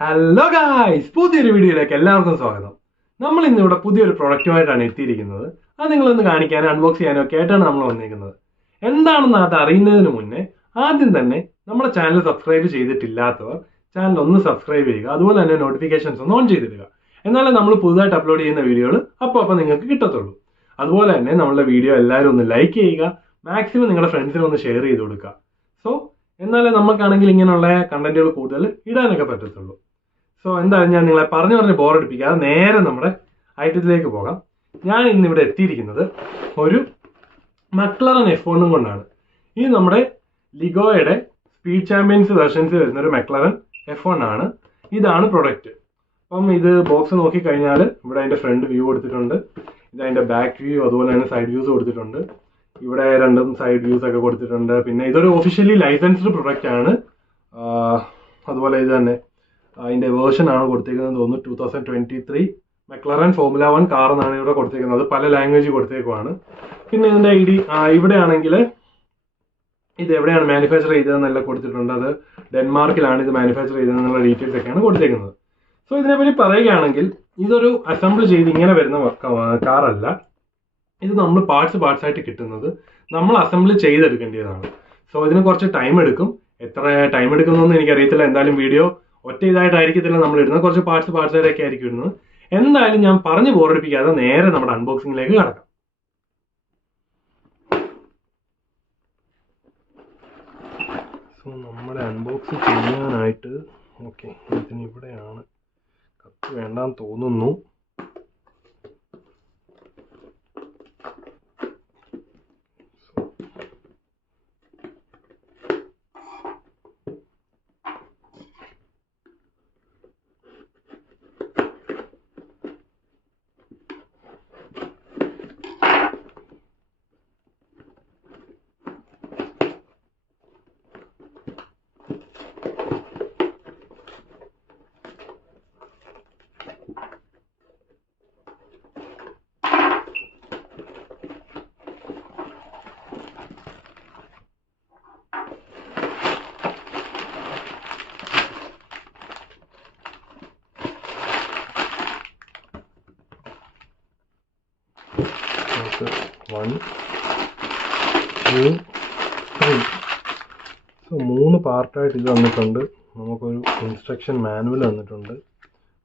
Hello guys, പുതിയൊരു വീഡിയോയിലേക്ക് എല്ലാവർക്കും സ്വാഗതം. നമ്മൾ ഇന്നിവിടെ പുതിയൊരു പ്രൊഡക്റ്റുമായിട്ടാണ് എത്തിയിരിക്കുന്നത്. അത് നിങ്ങളൊന്ന് കാണിക്കാനും അൺബോക്സ് ചെയ്യാനും ഒക്കെ ആയിട്ടാണ് നമ്മൾ വന്നിരിക്കുന്നത്. എന്താണെന്ന് അത് അറിയുന്നതിന് മുന്നേ ആദ്യം തന്നെ നമ്മുടെ ചാനൽ സബ്സ്ക്രൈബ് ചെയ്തിട്ടില്ലാത്തവർ ചാനൽ ഒന്ന് സബ്സ്ക്രൈബ് ചെയ്യുക. അതുപോലെ തന്നെ നോട്ടിഫിക്കേഷൻസ് ഒന്ന് ഓൺ ചെയ്തിടുക. എന്നാലേ നമ്മൾ പുതുതായിട്ട് അപ്ലോഡ് ചെയ്യുന്ന വീഡിയോകൾ അപ്പോൾ നിങ്ങൾക്ക് കിട്ടത്തുള്ളൂ. അതുപോലെ തന്നെ നമ്മളുടെ വീഡിയോ എല്ലാവരും ഒന്ന് ലൈക്ക് ചെയ്യുക. മാക്സിമം നിങ്ങളുടെ ഫ്രണ്ട്സിന് ഒന്ന് ഷെയർ ചെയ്ത് കൊടുക്കുക. സോ എന്നാലേ നമുക്കാണെങ്കിൽ ഇങ്ങനെയുള്ള കണ്ടന്റുകൾ കൂടുതൽ ഇടാനൊക്കെ പറ്റത്തുള്ളൂ. സോ എന്തായാലും ഞാൻ നിങ്ങളെ പറഞ്ഞ് ബോറടിപ്പിക്കാതെ നേരെ നമ്മുടെ ഐറ്റത്തിലേക്ക് പോകാം. ഞാൻ ഇന്നിവിടെ എത്തിയിരിക്കുന്നത് ഒരു മക്ലറൻ F1 കൊണ്ടാണ്. ഇത് നമ്മുടെ ലിഗോയുടെ സ്പീഡ് ചാമ്പ്യൻസ് വെർഷൻസ് വരുന്ന ഒരു മക്ലറൻ F1 ആണ്. ഇതാണ് പ്രൊഡക്റ്റ്. അപ്പം ഇത് ബോക്സ് നോക്കിക്കഴിഞ്ഞാൽ ഇവിടെ അതിൻ്റെ ഫ്രണ്ട് വ്യൂ കൊടുത്തിട്ടുണ്ട്. ഇത് അതിൻ്റെ ബാക്ക് വ്യൂ, അതുപോലെ തന്നെ സൈഡ് വ്യൂസ് കൊടുത്തിട്ടുണ്ട്. ഇവിടെ രണ്ടും സൈഡ് വ്യൂസ് ഒക്കെ കൊടുത്തിട്ടുണ്ട്. പിന്നെ ഇതൊരു ഒഫീഷ്യലി ലൈസൻസ്ഡ് പ്രൊഡക്റ്റ് ആണ്. അതുപോലെ ഇത് തന്നെ അതിൻ്റെ വേർഷൻ ആണ് കൊടുത്തേക്കുന്നത് തോന്നുന്നു 2023 മക്ലറൻ ഫോർമുല 1 കാർ എന്നാണ് ഇവിടെ കൊടുത്തേക്കുന്നത്. പല ലാംഗ്വേജ് കൊടുത്തേക്കുവാണ്. പിന്നെ ഇതിൻ്റെ ഇവിടെ ആണെങ്കിൽ ഇത് എവിടെയാണ് മാനുഫാക്ചർ ചെയ്തതെന്നെല്ലാം കൊടുത്തിട്ടുണ്ട്. അത് ഡെൻമാർക്കിലാണ് ഇത് മാനുഫാക്ചർ ചെയ്തതെന്നുള്ള ഡീറ്റെയിൽസ് ഒക്കെയാണ് കൊടുത്തേക്കുന്നത്. സോ ഇതിനെപ്പറ്റി പറയുകയാണെങ്കിൽ ഇതൊരു അസംബിൾ ചെയ്ത് ഇങ്ങനെ വരുന്ന കാറല്ല. ഇത് നമ്മൾ പാർട്സ് ആയിട്ട് കിട്ടുന്നത് നമ്മൾ അസംബിൾ ചെയ്തെടുക്കേണ്ടതാണ്. സോ ഇതിന് കുറച്ച് ടൈം എടുക്കും. എത്ര ടൈം എടുക്കുന്നതെന്ന് എനിക്കറിയത്തില്ല. എന്തായാലും വീഡിയോ ഒറ്റ ഇതായിട്ടായിരിക്കത്തില്ല നമ്മൾ ഇടുന്നത്, കുറച്ച് പാർട്സ് ആയിട്ടൊക്കെ ആയിരിക്കും ഇടുന്നത്. എന്തായാലും ഞാൻ പറഞ്ഞ് ബോറടിപ്പിക്കാതെ നേരെ നമ്മുടെ അൺബോക്സിംഗിലേക്ക് കടക്കാം. സോ നമ്മുടെ അൺബോക്സ് ചെയ്യാനായിട്ട് ഇതിന് ഇവിടെയാണ് കത്ത് വേണ്ടാന്ന് തോന്നുന്നു. One, two, three. സോ 3 പാർട്ടായിട്ട് ഇത് തന്നിട്ടുണ്ട്. നമുക്കൊരു ഇൻസ്ട്രക്ഷൻ മാനുവൽ തന്നിട്ടുണ്ട്.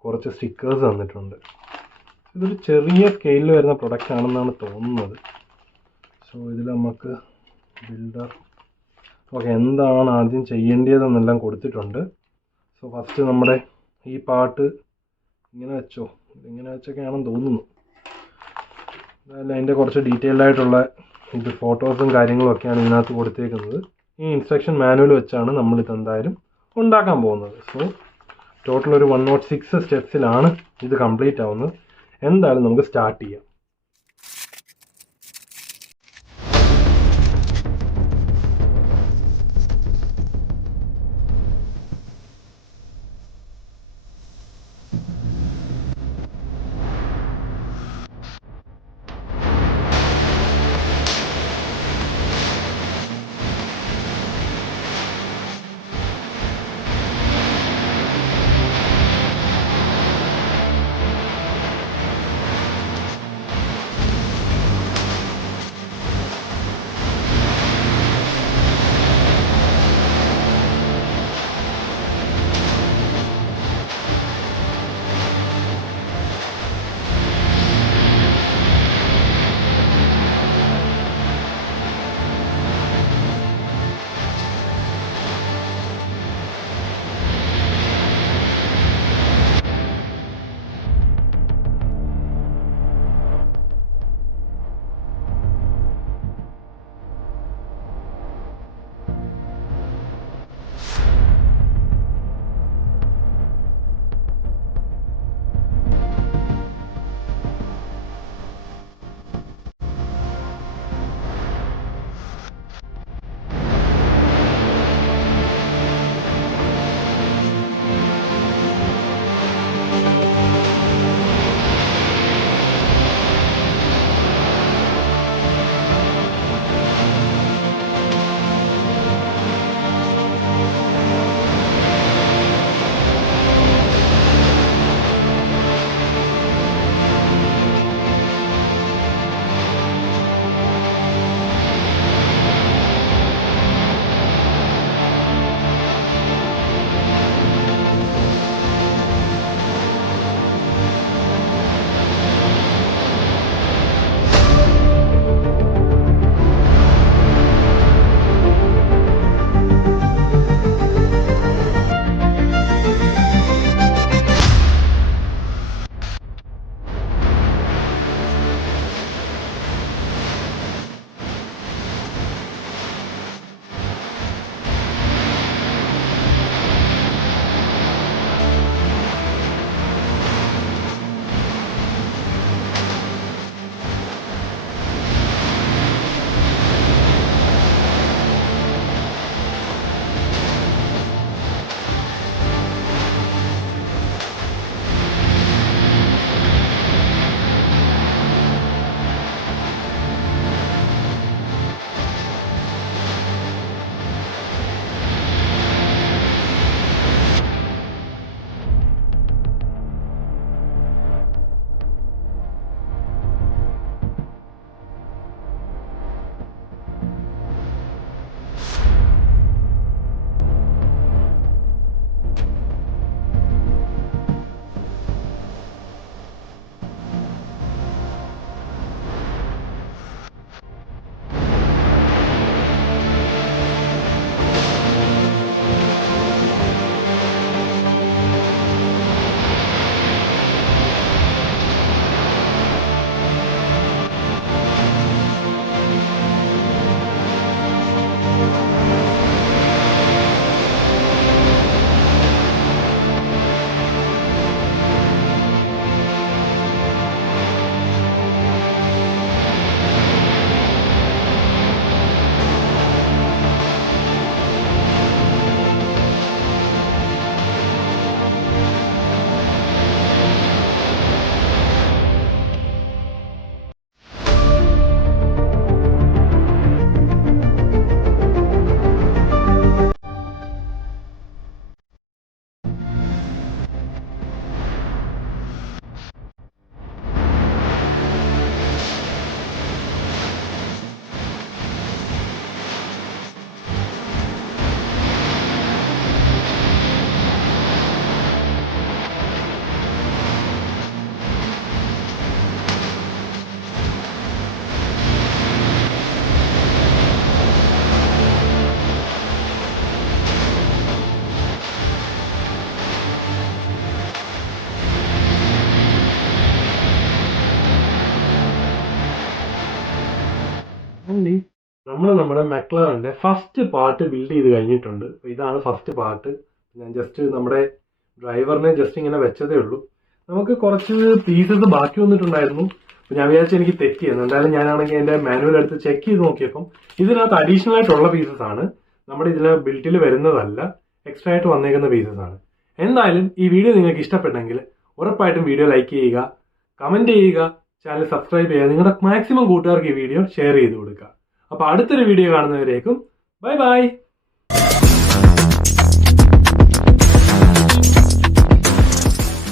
കുറച്ച് സ്റ്റിക്കേഴ്സ് തന്നിട്ടുണ്ട്. ഇതൊരു ചെറിയ സ്കെയിലിൽ വരുന്ന പ്രൊഡക്റ്റ് ആണെന്നാണ് തോന്നുന്നത്. സോ ഇതിൽ നമുക്ക് ബിൽഡർ എന്താണ് ആദ്യം ചെയ്യേണ്ടതെന്നെല്ലാം കൊടുത്തിട്ടുണ്ട്. സോ ഫസ്റ്റ് നമ്മുടെ ഈ പാർട്ട് ഇങ്ങനെ വെച്ചൊക്കെയാണെന്ന് തോന്നുന്നു. അതിൻ്റെ കുറച്ച് ഡീറ്റെയിൽഡ് ആയിട്ടുള്ള ഫോട്ടോസും കാര്യങ്ങളും ഒക്കെയാണ് ഇതിനകത്ത് കൊടുത്തേക്കുന്നത്. ഈ ഇൻസ്ട്രക്ഷൻ മാനുവൽ വെച്ചാണ് നമ്മളിത് എന്തായാലും ഉണ്ടാക്കാൻ പോകുന്നത്. സോ ടോട്ടൽ ഒരു 106 സ്റ്റെപ്സിലാണ് ഇത് കംപ്ലീറ്റ് ആവുന്നത്. എന്തായാലും നമുക്ക് സ്റ്റാർട്ട് ചെയ്യാം. നമ്മൾ നമ്മുടെ മെക്ലറിന്റെ ഫസ്റ്റ് പാർട്ട് ബിൽഡ് ചെയ്ത് കഴിഞ്ഞിട്ടുണ്ട്. ഇതാണ് ഫസ്റ്റ് പാർട്ട്. ഞാൻ ജസ്റ്റ് നമ്മുടെ ഡ്രൈവറിനെ ജസ്റ്റ് ഇങ്ങനെ വെച്ചതേ ഉള്ളൂ. നമുക്ക് കുറച്ച് പീസസ് ബാക്കി വന്നിട്ടുണ്ടായിരുന്നു. ഞാൻ വിചാരിച്ചു എനിക്ക് തെറ്റിയെന്ന്. എന്തായാലും ഞാനാണെങ്കിൽ എന്റെ മാനുവൽ എടുത്ത് ചെക്ക് ചെയ്ത് നോക്കിയപ്പം ഇതിനകത്ത് അഡീഷണൽ ആയിട്ടുള്ള പീസസ് ആണ്, നമ്മുടെ ഇതിലെ ബിൽറ്റിൽ വരുന്നതല്ല, എക്സ്ട്രാ ആയിട്ട് വന്നേക്കുന്ന പീസസ് ആണ്. എന്തായാലും ഈ വീഡിയോ നിങ്ങൾക്ക് ഇഷ്ടപ്പെട്ടെങ്കിൽ ഉറപ്പായിട്ടും വീഡിയോ ലൈക്ക് ചെയ്യുക, കമന്റ് ചെയ്യുക, ചാനൽ സബ്സ്ക്രൈബ് ചെയ്യുക, നിങ്ങളുടെ മാക്സിമം കൂട്ടുകാർക്ക് ഈ വീഡിയോ ഷെയർ ചെയ്ത് കൊടുക്കുക. അപ്പൊ അടുത്തൊരു വീഡിയോ കാണുന്നവരേക്കും ബൈ ബൈ.